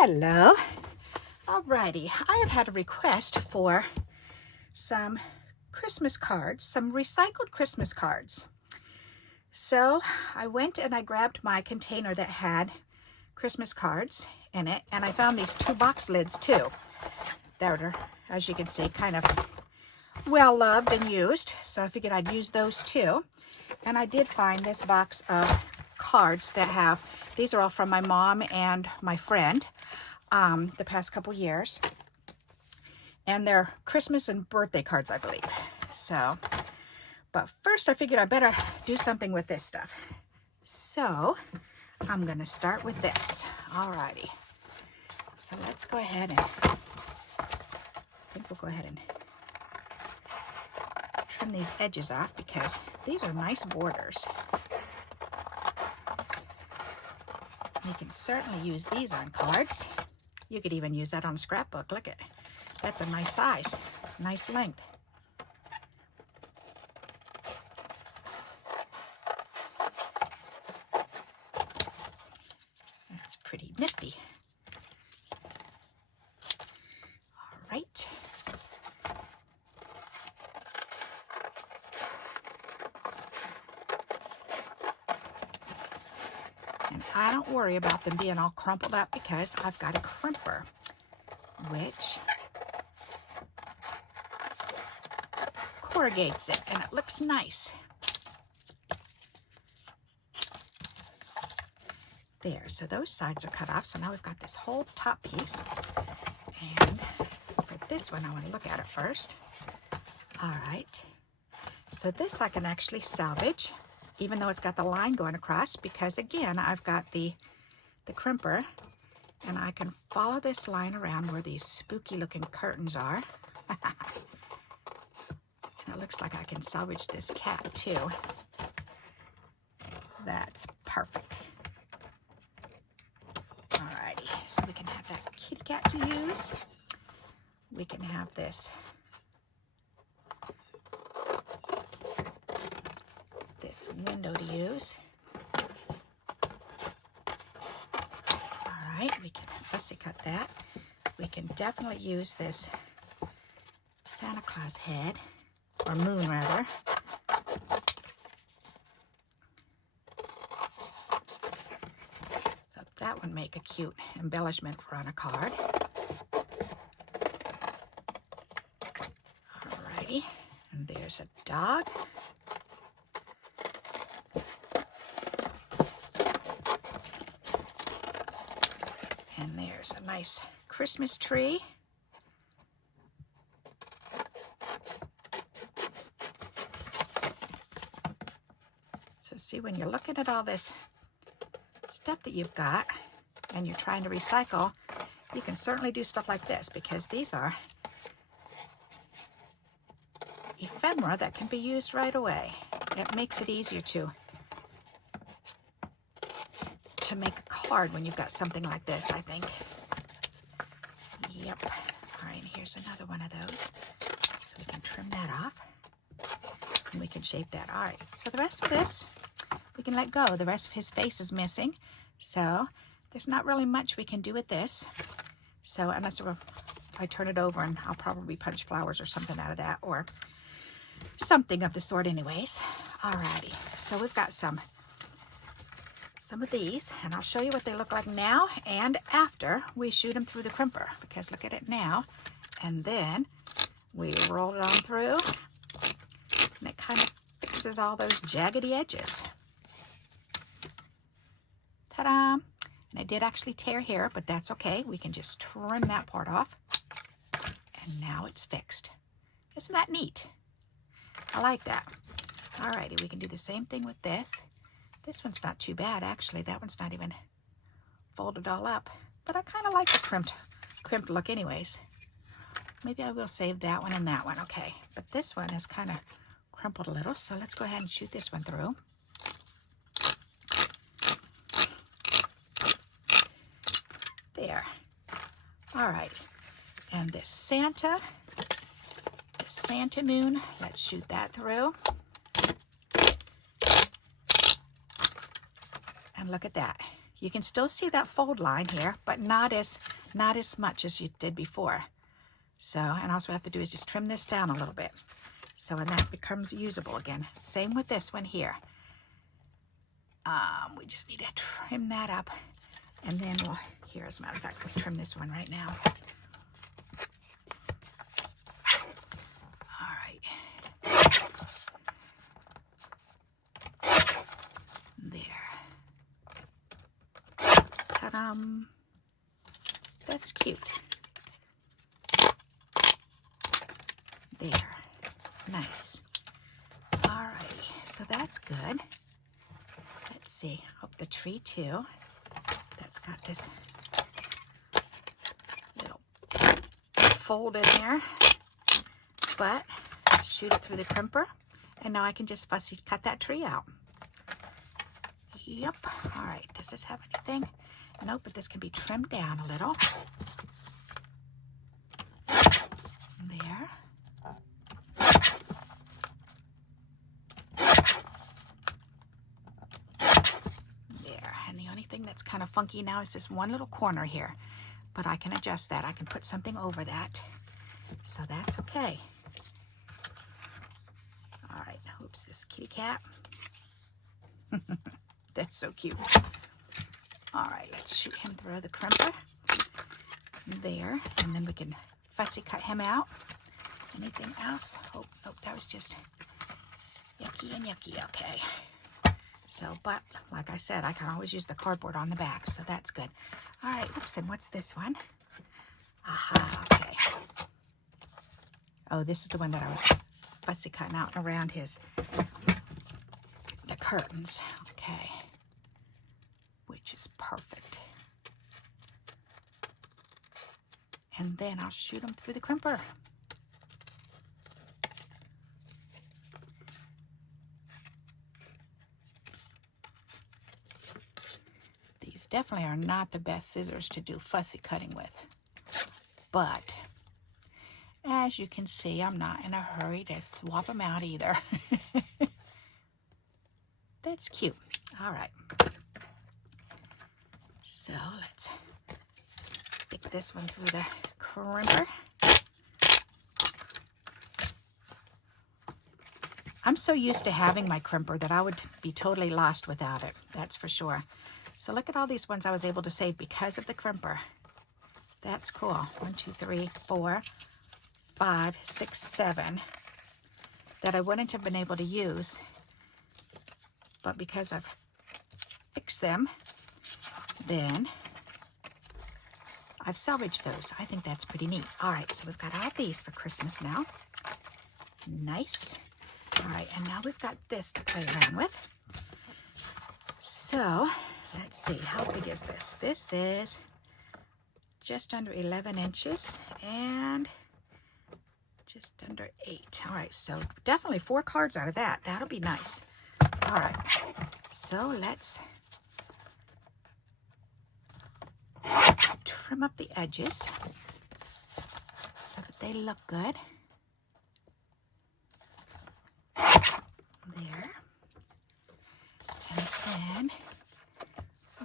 Hello. Alrighty, I have had a request for some Christmas cards, some recycled Christmas cards. So I went and I grabbed my container that had Christmas cards in it, and I found these 2 box lids too that are, as you can see, kind of well loved and used. So I figured I'd use those too. And I did find this box of cards that have, these are all from my mom and my friend the past couple years. And they're Christmas and birthday cards, I believe. So, but first I figured I better do something with this stuff. So I'm going to start with this. Alrighty. So let's go ahead and, I think we'll go ahead and trim these edges off because these are nice borders. You can certainly use these on cards. You could even use that on a scrapbook. Look at, that's a nice size, nice length. That's pretty nifty. All right. And I don't worry about them being all crumpled up because I've got a crimper, which corrugates it, and it looks nice. There, so those sides are cut off, so now we've got this whole top piece. And for this one, I want to look at it first. All right, so this I can actually salvage, even though it's got the line going across, because again, I've got the crimper, and I can follow this line around where these spooky looking curtains are. And it looks like I can salvage this cat too. That's perfect. Alrighty, so we can have that kitty cat to use. We can have this window to use. Alright, we can fussy cut that. We can definitely use this Santa Claus head, or moon rather. So that would make a cute embellishment for on a card. Alrighty, and there's a dog. And there's a nice Christmas tree. So see, when you're looking at all this stuff that you've got and you're trying to recycle, you can certainly do stuff like this because these are ephemera that can be used right away. It makes it easier to make a card when you've got something like this, I think. Yep. All right, here's another one of those. So we can trim that off. And we can shape that. All right, so the rest of this, we can let go. The rest of his face is missing. So there's not really much we can do with this. So unless I turn it over, and I'll probably punch flowers or something out of that, or something of the sort anyways. All righty, so we've got some of these, and I'll show you what they look like now and after we shoot them through the crimper, because look at it now, and then we roll it on through, and it kind of fixes all those jaggedy edges. Ta-da! And I did actually tear here, but that's okay. We can just trim that part off, and now it's fixed. Isn't that neat? I like that. Alrighty, we can do the same thing with this. This one's not too bad, actually. That one's not even folded all up. But I kind of like the crimped look anyways. Maybe I will save that one and that one. Okay, but this one is kind of crumpled a little, so let's go ahead and shoot this one through. There. All right. And this Santa moon, let's shoot that through. And look at that. You can still see that fold line here, but not as much as you did before. So, and all we have to do is just trim this down a little bit. So, and that becomes usable again. Same with this one here. We just need to trim that up. And then we'll, here, as a matter of fact, we trim this one right now. All right. There. Ta-da! That's cute. There. Nice. All right. So that's good. Let's see. Hope the tree too. That's got this little fold in there. But shoot it through the crimper. And now I can just fussy cut that tree out. Yep. All right. Does this have anything? Nope, but this can be trimmed down a little. There. There. And the only thing that's kind of funky now is this one little corner here. But I can adjust that. I can put something over that. So that's okay. All right. Oops, this kitty cat. That's so cute. All right, let's shoot him through the crimper. There, and then we can fussy cut him out. Anything else? Oh, nope, that was just yucky and yucky. Okay. So, but like I said, I can always use the cardboard on the back, so that's good. All right, oops, and what's this one? Aha, okay. Oh, this is the one that I was fussy cutting out around the curtains. Okay. Which is perfect. And then I'll shoot them through the crimper. These definitely are not the best scissors to do fussy cutting with. But as you can see, I'm not in a hurry to swap them out either. That's cute. All right. So let's stick this one through the crimper. I'm so used to having my crimper that I would be totally lost without it. That's for sure. So look at all these ones I was able to save because of the crimper. That's cool. 1, 2, 3, 4, 5, 6, 7 that I wouldn't have been able to use. But because I've fixed them, then I've salvaged those. I think that's pretty neat. All right, so we've got all these for Christmas now. Nice. All right, and now we've got this to play around with. So let's see, how big is this? This is just under 11 inches and just under 8. All right, so definitely 4 cards out of that. That'll be nice. All right, so let's trim up the edges so that they look good. There. And then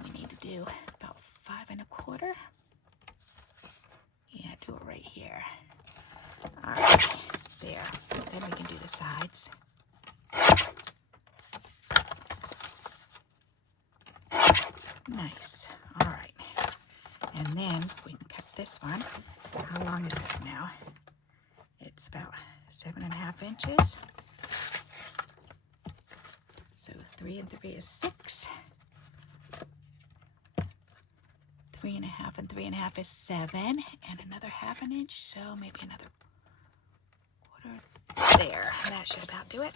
we need to do about 5 1/4. Yeah, do it right here. All right, there. Then we can do the sides. Nice. All right. And then we can cut this one. How long is this now? It's about 7.5 inches. So 3 and 3 is 6. 3.5 and 3.5 is 7. And another 1/2 inch. So maybe another 1/4. There. That should about do it.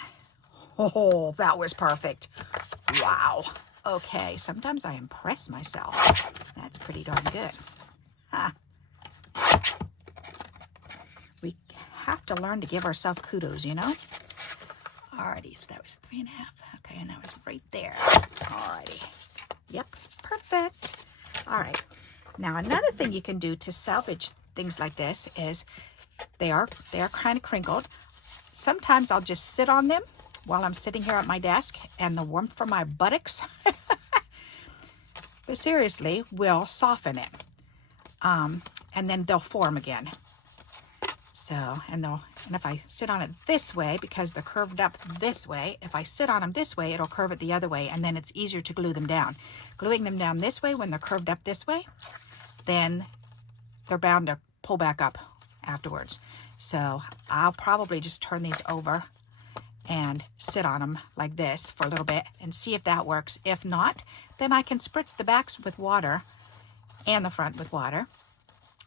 Oh, that was perfect. Wow. Okay, sometimes I impress myself. That's pretty darn good. Huh. We have to learn to give ourselves kudos, you know? Alrighty, so that was 3.5. Okay, and that was right there. Alrighty. Yep, perfect. Alright. Now, another thing you can do to salvage things like this is they are kind of crinkled. Sometimes I'll just sit on them while I'm sitting here at my desk, and the warmth from my buttocks but seriously will soften it. And then they'll form again. So, and if I sit on it this way, because they're curved up this way, if I sit on them this way, it'll curve it the other way, and then it's easier to glue them down. Gluing them down this way, when they're curved up this way, then they're bound to pull back up afterwards. So I'll probably just turn these over and sit on them like this for a little bit and see if that works. If not, then I can spritz the backs with water and the front with water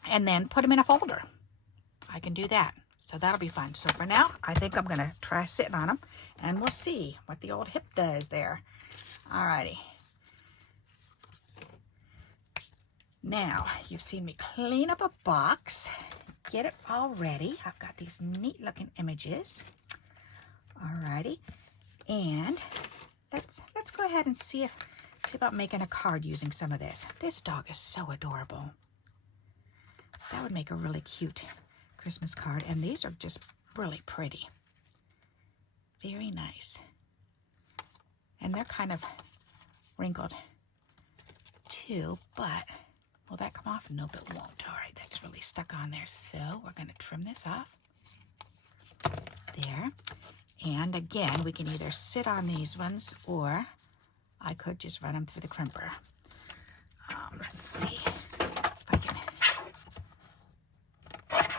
and then put them in a folder. I can do that. So that'll be fun. So for now, I think I'm going to try sitting on them and we'll see what the old hip does there. Alrighty. Now, you've seen me clean up a box, get it all ready. I've got these neat looking images. Alrighty. And let's go ahead and see about making a card using some of this. This dog is so adorable. That would make a really cute Christmas card, and these are just really pretty. Very nice. And they're kind of wrinkled too, but will that come off? Nope, it won't. All right, that's really stuck on there. So we're going to trim this off. There. And again, we can either sit on these ones, or I could just run them through the crimper. Let's see if I can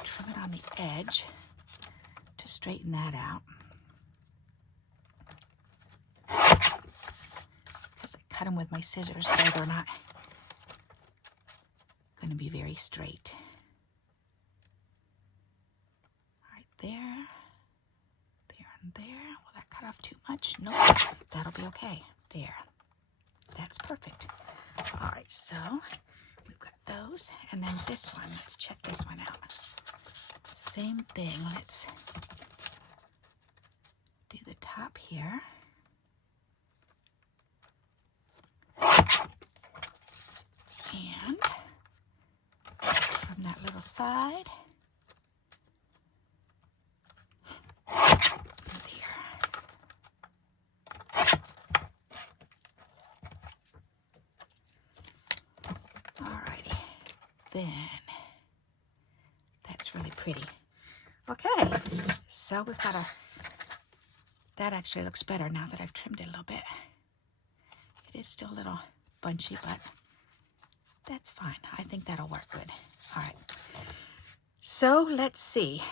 trim it on the edge to straighten that out. Because I cut them with my scissors, so they're not going to be very straight. Right there, there and there. Will that cut off too much? Nope, that'll be okay. There, that's perfect. All right, so we've got those, and then this one. Let's check this one out. Same thing. Let's do the top here. And from that little side. There. Alrighty. Then that's really pretty. Okay, so we've got that actually looks better now that I've trimmed it a little bit. It is still a little bunchy, but that's fine. I think that'll work good. All right, so let's see.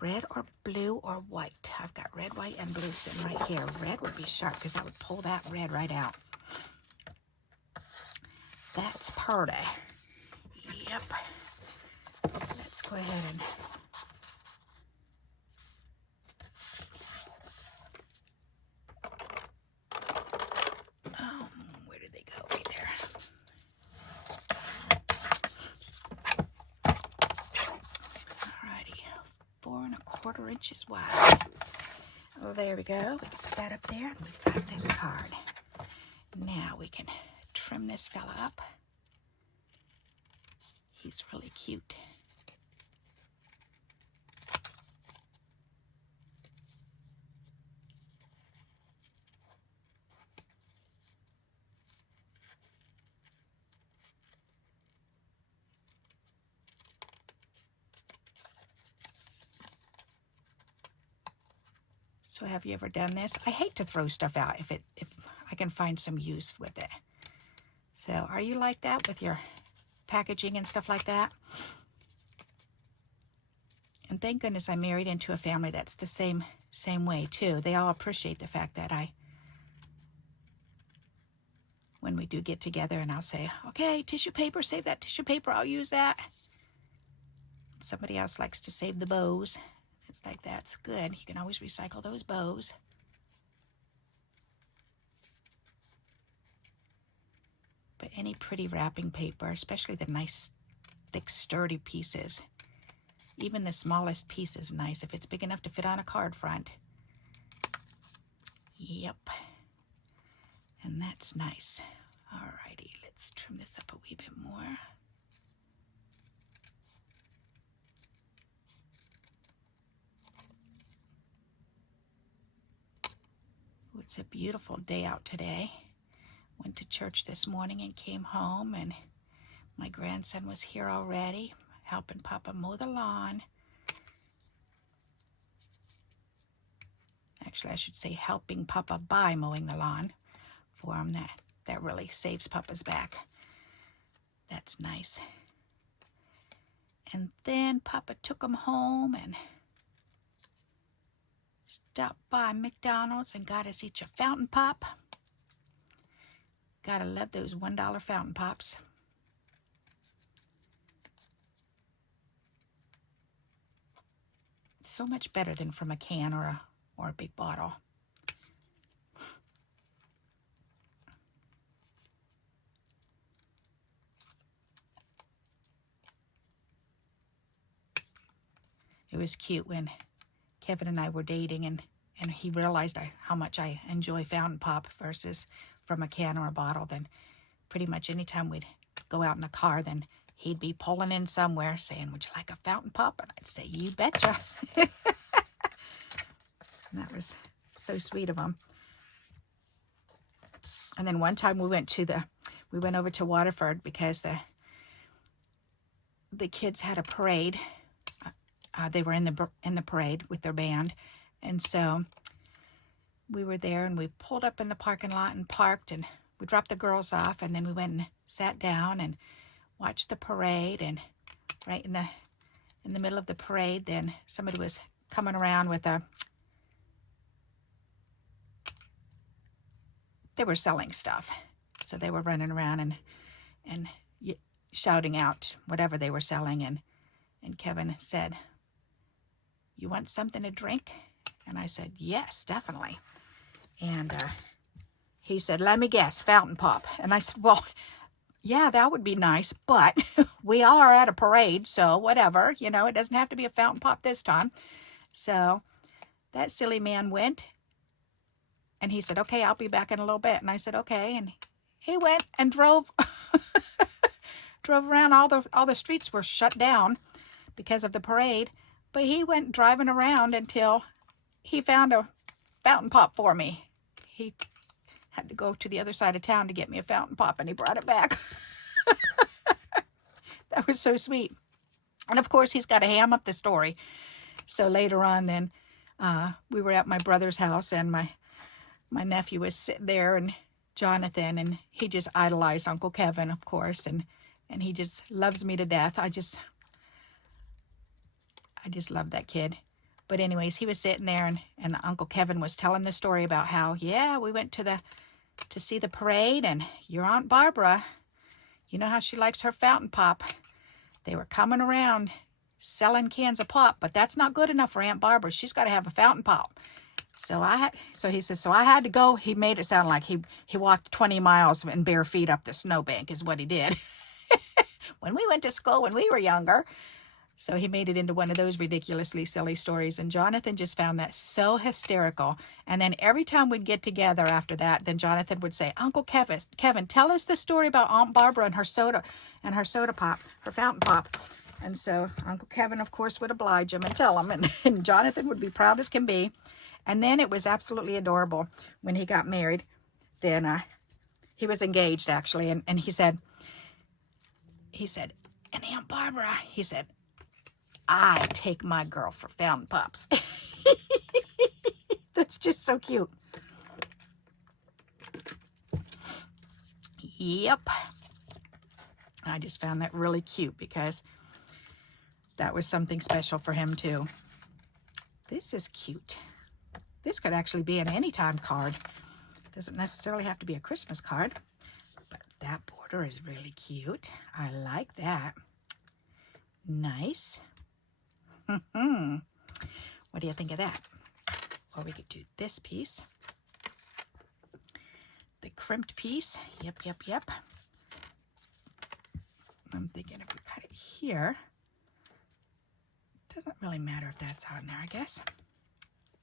Red or blue or white? I've got red, white, and blue sitting right here. Red would be sharp because I would pull that red right out. That's pretty. Yep. Let's go ahead and where did they go? Right there. Alrighty, 4 1/4 inches wide. Oh, there we go. We can put that up there. We've got this card. Now we can trim this fella up. He's really cute. So have you ever done this? I hate to throw stuff out if I can find some use with it. So are you like that with your packaging and stuff like that? And thank goodness I married into a family that's the same way too. They all appreciate the fact that when we do get together and I'll say, okay, tissue paper, save that tissue paper, I'll use that. Somebody else likes to save the bows. It's like, that's good. You can always recycle those bows. But any pretty wrapping paper, especially the nice, thick, sturdy pieces, even the smallest piece is nice if it's big enough to fit on a card front. Yep. And that's nice. Alrighty, let's trim this up a wee bit more. It's a beautiful day out today. Went to church this morning and came home, and my grandson was here already, helping Papa mow the lawn. Actually, I should say helping Papa by mowing the lawn for him. That really saves Papa's back. That's nice. And then Papa took him home and stopped by McDonald's and got us each a fountain pop. Gotta love those $1 fountain pops. So much better than from a can or a big bottle. It was cute when Kevin and I were dating, and he realized how much I enjoy fountain pop versus from a can or a bottle. Then pretty much anytime we'd go out in the car, then he'd be pulling in somewhere saying, "Would you like a fountain pop?" And I'd say, "You betcha." And that was so sweet of him. And then one time we went over to Waterford because the kids had a parade. They were in the parade with their band, and so we were there, and we pulled up in the parking lot and parked, and we dropped the girls off, and then we went and sat down and watched the parade. And right in the middle of the parade, then somebody was coming around with they were selling stuff, so they were running around and shouting out whatever they were selling, and Kevin said, "You want something to drink?" And I said, "Yes, definitely." And he said, "Let me guess, fountain pop." And I said, "Well, yeah, that would be nice, but we are at a parade, so whatever, it doesn't have to be a fountain pop this time." So that silly man went, and he said, "Okay, I'll be back in a little bit." And I said, "Okay." And he went and drove around. All the streets were shut down because of the parade, but he went driving around until he found a fountain pop for me. He had to go to the other side of town to get me a fountain pop, and he brought it back. That was so sweet. And of course, he's got to ham up the story. So later on then, we were at my brother's house, and my nephew was sitting there, and Jonathan, and he just idolized Uncle Kevin, of course, and he just loves me to death. I just love that kid. But anyways, he was sitting there, and Uncle Kevin was telling the story about how, yeah, we went to see the parade, and your Aunt Barbara, you know how she likes her fountain pop. They were coming around selling cans of pop, but that's not good enough for Aunt Barbara. She's got to have a fountain pop. So he says, so I had to go. He made it sound like he walked 20 miles in bare feet up the snowbank is what he did. When we went to school when we were younger. So he made it into one of those ridiculously silly stories. And Jonathan just found that so hysterical. And then every time we'd get together after that, then Jonathan would say, "Uncle Kevin, tell us the story about Aunt Barbara and her soda pop, her fountain pop." And so Uncle Kevin, of course, would oblige him and tell him. And Jonathan would be proud as can be. And then it was absolutely adorable when he got married. Then he was engaged, actually. And he said, "And Aunt Barbara," he said, "I take my girl for fountain pops." That's just so cute. Yep. I just found that really cute because that was something special for him too. This is cute. This could actually be an anytime card. Doesn't necessarily have to be a Christmas card, but that border is really cute. I like that. Nice. What do you think of that? Or we could do this piece. The crimped piece. Yep. I'm thinking if we cut it here, doesn't really matter if that's on there, I guess.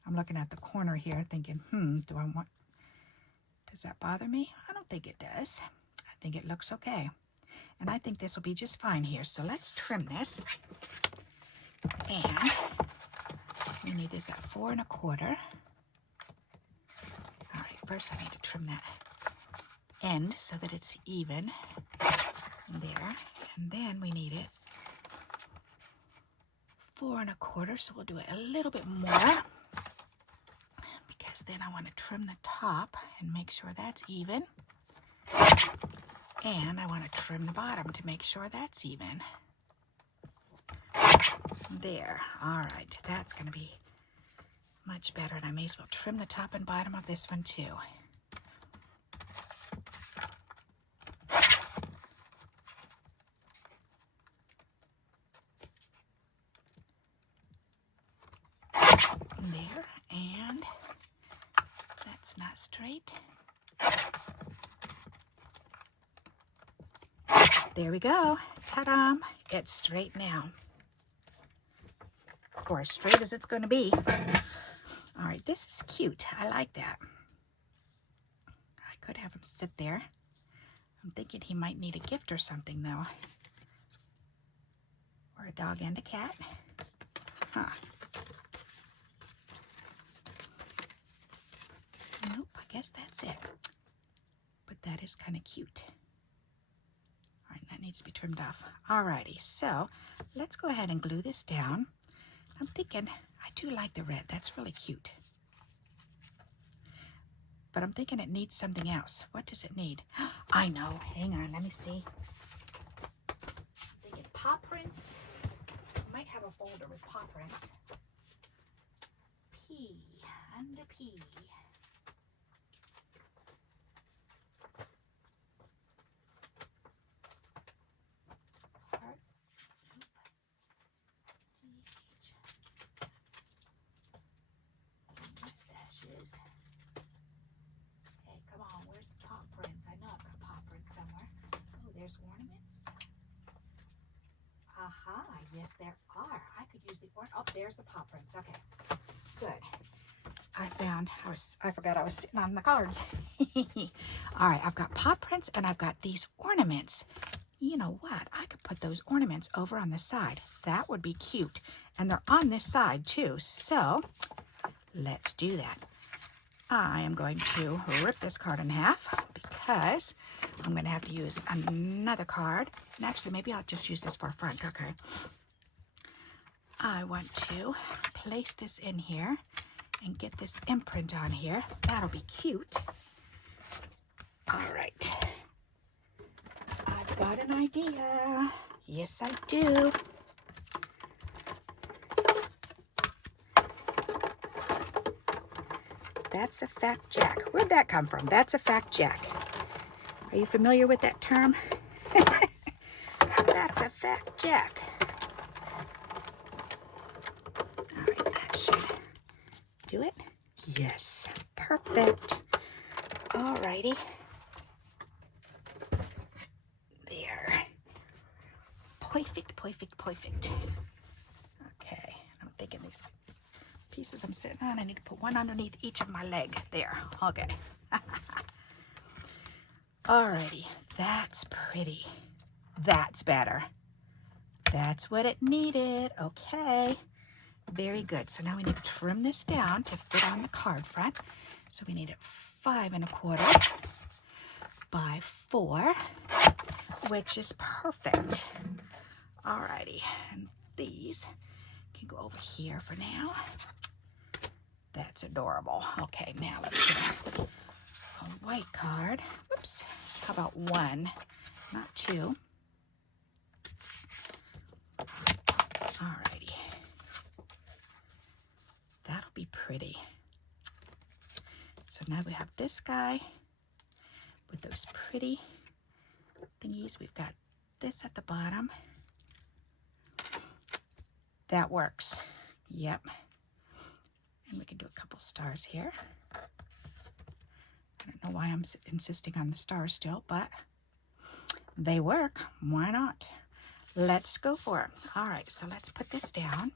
I'm looking at the corner here thinking, does that bother me? I don't think it does. I think it looks okay. And I think this will be just fine here. So let's trim this. And we need this at 4 1/4. All right, first I need to trim that end so that it's even there. And then we need it 4 1/4, so we'll do it a little bit more because then I want to trim the top and make sure that's even. And I want to trim the bottom to make sure that's even. There. All right, that's going to be much better, and I may as well trim the top and bottom of this one too. There, and that's not straight. There we go. Ta-da! It's straight now. Or as straight as it's going to be. All right, this is cute. I like that. I could have him sit there. I'm thinking he might need a gift or something, though. Or a dog and a cat. Huh. Nope, I guess that's it. But that is kind of cute. All right, that needs to be trimmed off. Alrighty, so let's go ahead and glue this down. I'm thinking, I do like the red. That's really cute. But I'm thinking it needs something else. What does it need? I know. Hang on, let me see. I'm thinking paw prints. I might have a folder with paw prints. P, under P. Mustaches. Hey, come on, where's the paw prints? I know I've got paw prints somewhere. Oh, there's ornaments. Aha, yes there are. I could use the oh, there's the paw prints. Okay, good. I forgot I was sitting on the cards. All right, I've got paw prints and I've got these ornaments. You know what? I could put those ornaments over on the side. That would be cute. And they're on this side too. So let's do that. I am going to rip this card in half because I'm going to have to use another card. And actually, maybe I'll just use this for front. Okay. I want to place this in here and get this imprint on here. That'll be cute. All right. I've got an idea. Yes, I do. That's a fact jack. Where'd that come from? That's a fact jack. Are you familiar with that term? That's a fact jack. All right, that should do it. Yes, perfect. All righty. There. Perfect, perfect, perfect. Okay, I'm thinking these pieces I'm sitting on, I need to put one underneath each of my leg. There, okay. Alrighty, that's pretty. That's better. That's what it needed. Okay, very good. So now we need to trim this down to fit on the card front. So we need it 5 1/4 by 4, which is perfect. Alrighty, and these can go over here for now. That's adorable. Okay, now let's get a white card. Whoops. How about 1, not 2? Alrighty. That'll be pretty. So now we have this guy with those pretty thingies. We've got this at the bottom. That works. Yep. And we can do a couple stars here. I don't know why I'm insisting on the stars still, but they work. Why not? Let's go for it. All right, so let's put this down.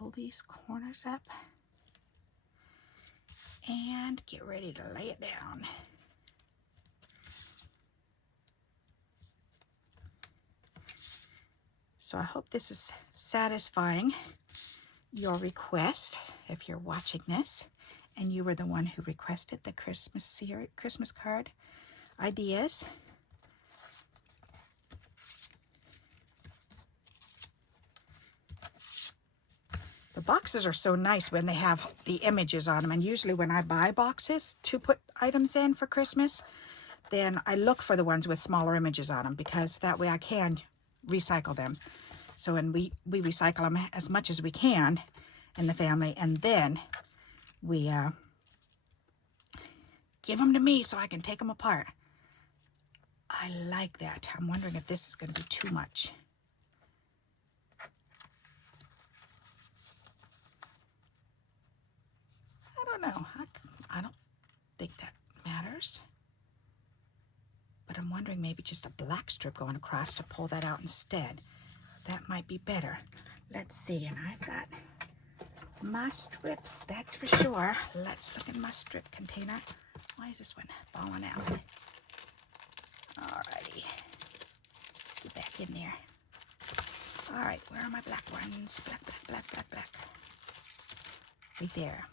pull these corners up and get ready to lay it down. So I hope this is satisfying your request if you're watching this and you were the one who requested the Christmas card ideas. The boxes are so nice when they have the images on them, and usually when I buy boxes to put items in for Christmas, then I look for the ones with smaller images on them, because that way I can recycle them. So when we recycle them as much as we can in the family, and then we give them to me so I can take them apart. I like that. I'm wondering if this is going to be too much. I don't know. I don't think that matters. But I'm wondering maybe just a black strip going across to pull that out instead. That might be better. Let's see. And I've got my strips, that's for sure. Let's look in my strip container. Why is this one falling out? Alrighty. Get back in there. Alright, where are my black ones? Black, black, black, black, black. Right there.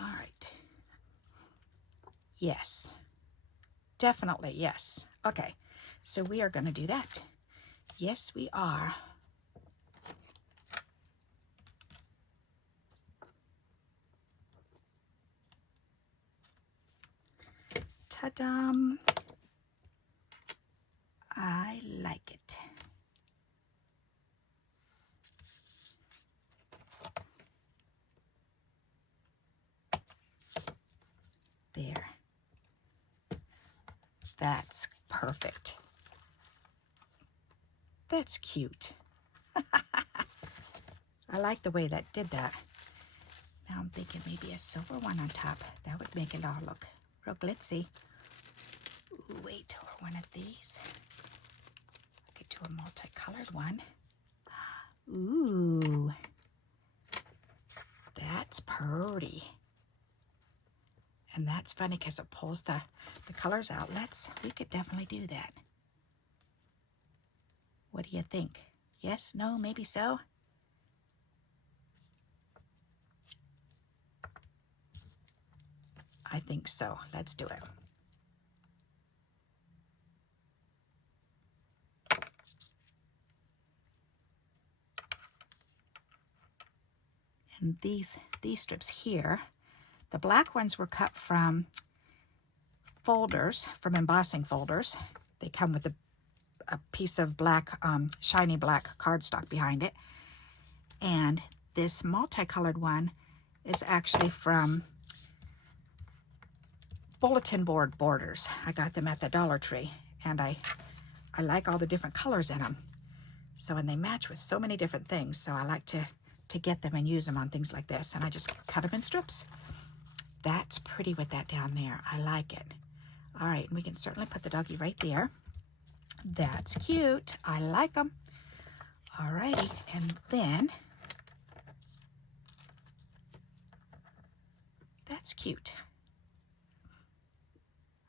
Alright. Yes. Definitely, yes. Okay, so we are going to do that. Yes, we are. Ta-da! I like it. There. That's perfect. That's cute. I like the way that did that. Now I'm thinking maybe a silver one on top. That would make it all look real glitzy. Ooh, wait, or one of these. Get to a multicolored one. Ooh, that's pretty. And that's funny because it pulls the colors out. We could definitely do that. What do you think? Yes, no, maybe so? I think so. Let's do it. And these strips here, the black ones were cut from folders, from embossing folders. They come with a piece of black, shiny black cardstock behind it. And this multicolored one is actually from bulletin board borders. I got them at the Dollar Tree, and I like all the different colors in them. So, and they match with so many different things. So I like to get them and use them on things like this. And I just cut them in strips. That's pretty with that down there. I like it. All right, and we can certainly put the doggy right there. That's cute. I like them. All righty, and then that's cute.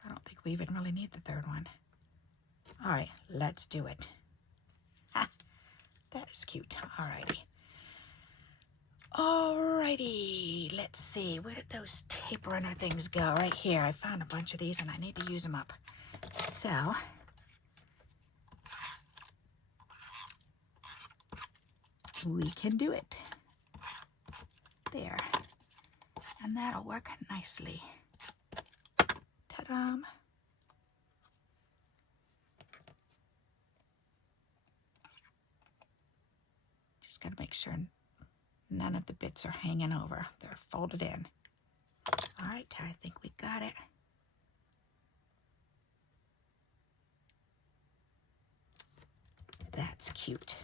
I don't think we even really need the third one. All right, let's do it. Ha, that is cute. All righty. Alrighty, let's see, where did those tape runner things go? Right here. I found a bunch of these and I need to use them up. So, we can do it. There. And that'll work nicely. Ta-da! Just gotta make sure none of the bits are hanging over. They're folded in. All right, I think we got it. That's cute.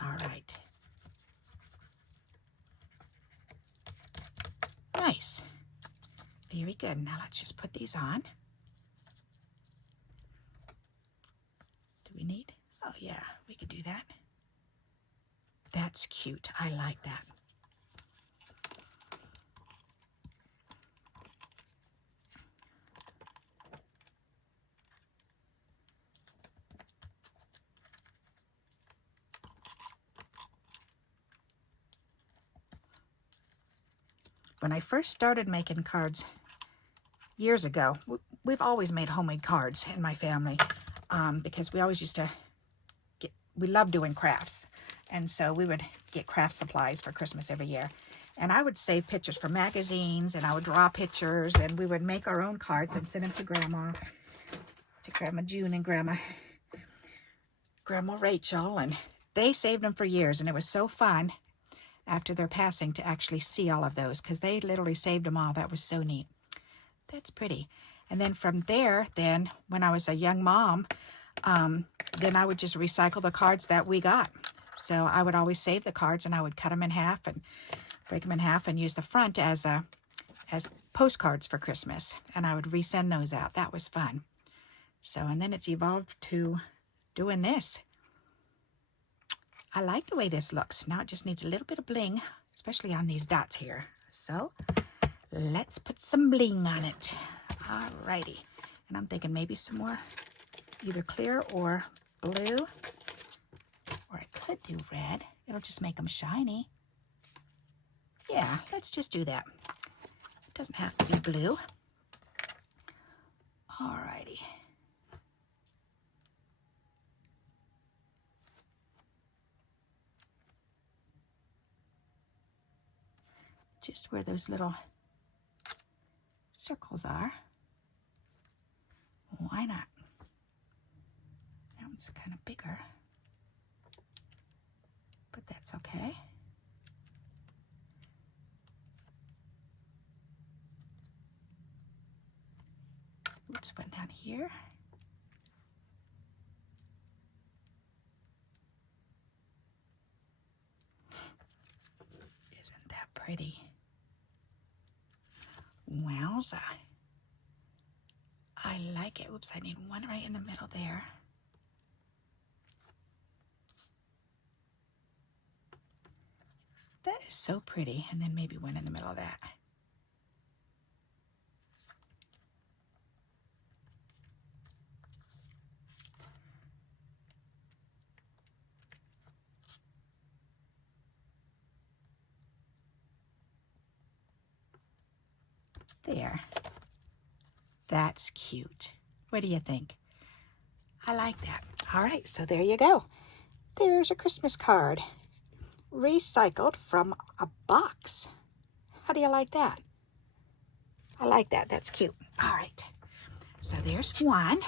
All right. Nice. Very good. Now let's just put these on. Do we need? Oh yeah, we could do that. That's cute. I like that. When I first started making cards years ago, we've always made homemade cards in my family because we always used to we love doing crafts. And so we would get craft supplies for Christmas every year. And I would save pictures for magazines, and I would draw pictures, and we would make our own cards and send them to Grandma June and Grandma Rachel. And they saved them for years, and it was so fun after their passing to actually see all of those, because they literally saved them all. That was so neat. That's pretty. And then from there, then when I was a young mom, then I would just recycle the cards that we got. So I would always save the cards, and I would cut them in half and break them in half and use the front as postcards for Christmas. And I would resend those out. That was fun. So, and then it's evolved to doing this. I like the way this looks. Now it just needs a little bit of bling, especially on these dots here. So let's put some bling on it. Alrighty. And I'm thinking maybe some more either clear or blue. Or I could do red. It'll just make them shiny. Yeah, let's just do that. It doesn't have to be blue. Alrighty. Just where those little circles are. Why not? That one's kind of bigger, but that's okay. Oops, went down here. Isn't that pretty? Wowza. I like it. Oops, I need one right in the middle there. That is so pretty. And then maybe one in the middle of that. There. That's cute. What do you think? I like that. All right, so there you go. There's a Christmas card. Recycled from a box. How do you like that? I like that. That's cute. All right. So there's one.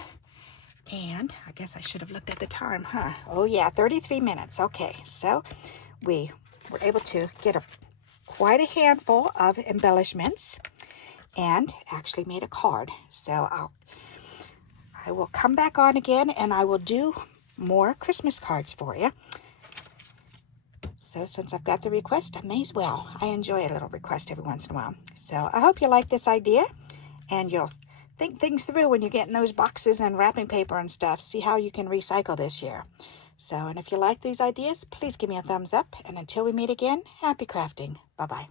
And I guess I should have looked at the time, huh? Oh, yeah, 33 minutes. Okay, so we were able to get quite a handful of embellishments and actually made a card. So I will come back on again, and I will do more Christmas cards for you. So since I've got the request, I may as well. I enjoy a little request every once in a while. So I hope you like this idea, and you'll think things through when you're getting those boxes and wrapping paper and stuff. See how you can recycle this year. So, and if you like these ideas, please give me a thumbs up. And until we meet again, happy crafting. Bye-bye.